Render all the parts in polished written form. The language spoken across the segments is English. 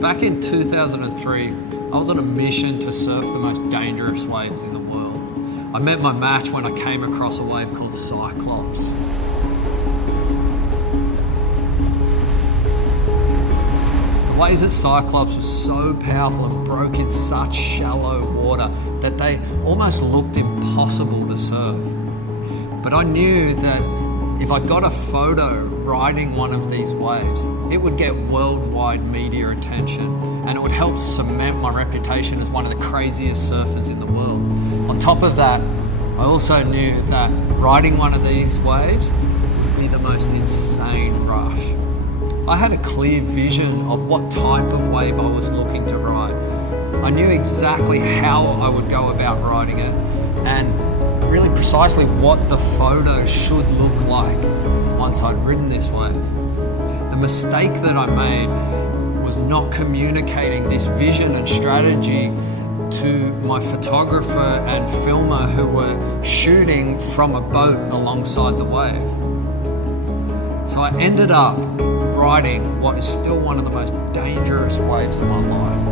Back in 2003, I was on a mission to surf the most dangerous waves in the world. I met my match when I came across a wave called Cyclops. The waves at Cyclops were so powerful and broke in such shallow water that they almost looked impossible to surf. But I knew that if I got a photo riding one of these waves, it would get worldwide media attention and it would help cement my reputation as one of the craziest surfers in the world. On top of that, I also knew that riding one of these waves would be the most insane rush. I had a clear vision of what type of wave I was looking to ride. I knew exactly how I would go about riding it and really precisely what the photo should look like once I'd ridden this wave. The mistake that I made was not communicating this vision and strategy to my photographer and filmer who were shooting from a boat alongside the wave. So I ended up riding what is still one of the most dangerous waves of my life.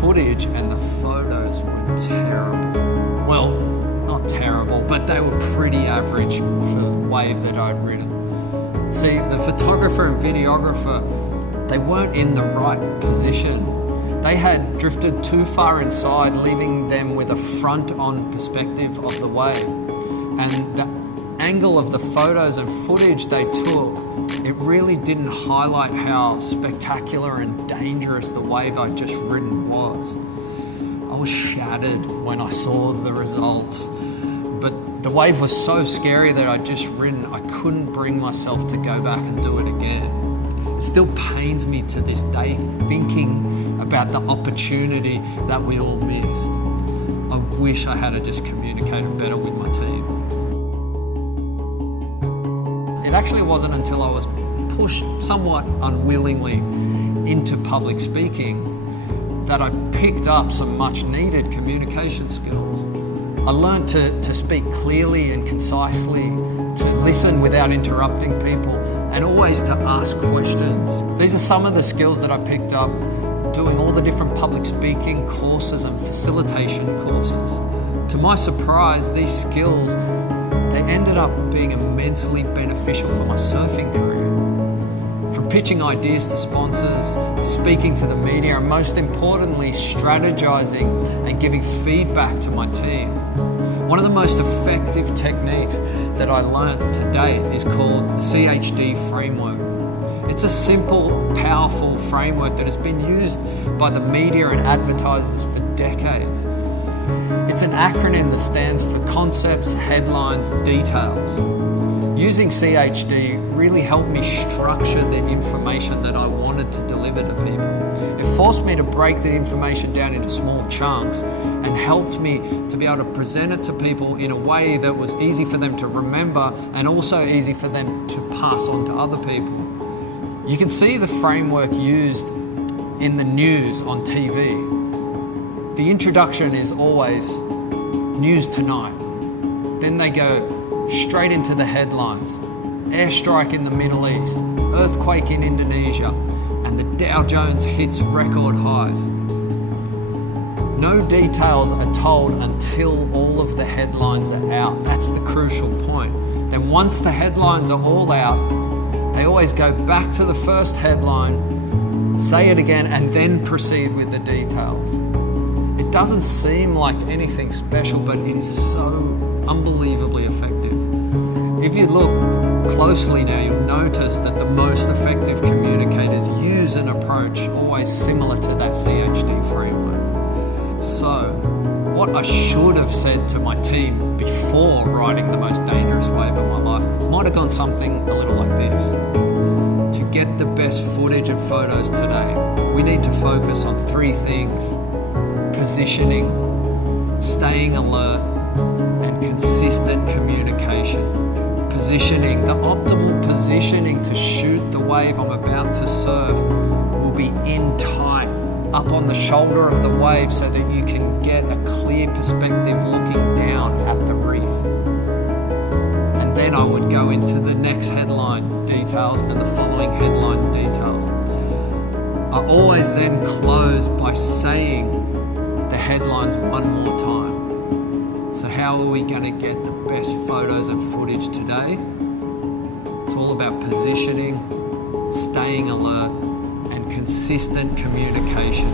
Footage and the photos were terrible. Well, not terrible, but they were pretty average for the wave that I'd ridden. See, the photographer and videographer, they weren't in the right position. They had drifted too far inside, leaving them with a front-on perspective of the wave. And the angle of the photos and footage they took, it really didn't highlight how spectacular and dangerous the wave I'd just ridden was. I was shattered when I saw the results, but the wave was so scary that I'd just ridden, I couldn't bring myself to go back and do it again. It still pains me to this day thinking about the opportunity that we all missed. I wish I had just communicated better with my team. It actually wasn't until I was pushed somewhat unwillingly into public speaking that I picked up some much needed communication skills. I learned to speak clearly and concisely, to listen without interrupting people, and always to ask questions. These are some of the skills that I picked up doing all the different public speaking courses and facilitation courses. To my surprise, these skills, they ended up being immensely beneficial for my surfing career. From pitching ideas to sponsors, to speaking to the media, and most importantly, strategizing and giving feedback to my team. One of the most effective techniques that I learned to date is called the CHD framework. It's a simple, powerful framework that has been used by the media and advertisers for decades. It's an acronym that stands for concepts, headlines, details. Using CHD really helped me structure the information that I wanted to deliver to people. It forced me to break the information down into small chunks and helped me to be able to present it to people in a way that was easy for them to remember and also easy for them to pass on to other people. You can see the framework used in the news on TV. The introduction is always news tonight. Then they go straight into the headlines. Airstrike in the Middle East, earthquake in Indonesia, and the Dow Jones hits record highs. No details are told until all of the headlines are out. That's the crucial point. Then once the headlines are all out, they always go back to the first headline, say it again, and then proceed with the details. It doesn't seem like anything special, but it is so unbelievably effective. If you look closely now, you'll notice that the most effective communicators use an approach always similar to that CHD framework. So, what I should have said to my team before riding the most dangerous wave of my life might have gone something a little like this. To get the best footage and photos today, we need to focus on 3 things: positioning, staying alert, and consistent communication. Positioning, the optimal positioning to shoot the wave I'm about to surf will be in tight, up on the shoulder of the wave so that you can get a clear perspective looking down at the reef. And Then I would go into the next headline details and the following headline details. I always then close by saying the headlines one more time. So how are we going to get the best photos and footage today? It's all about positioning, staying alert, and consistent communication.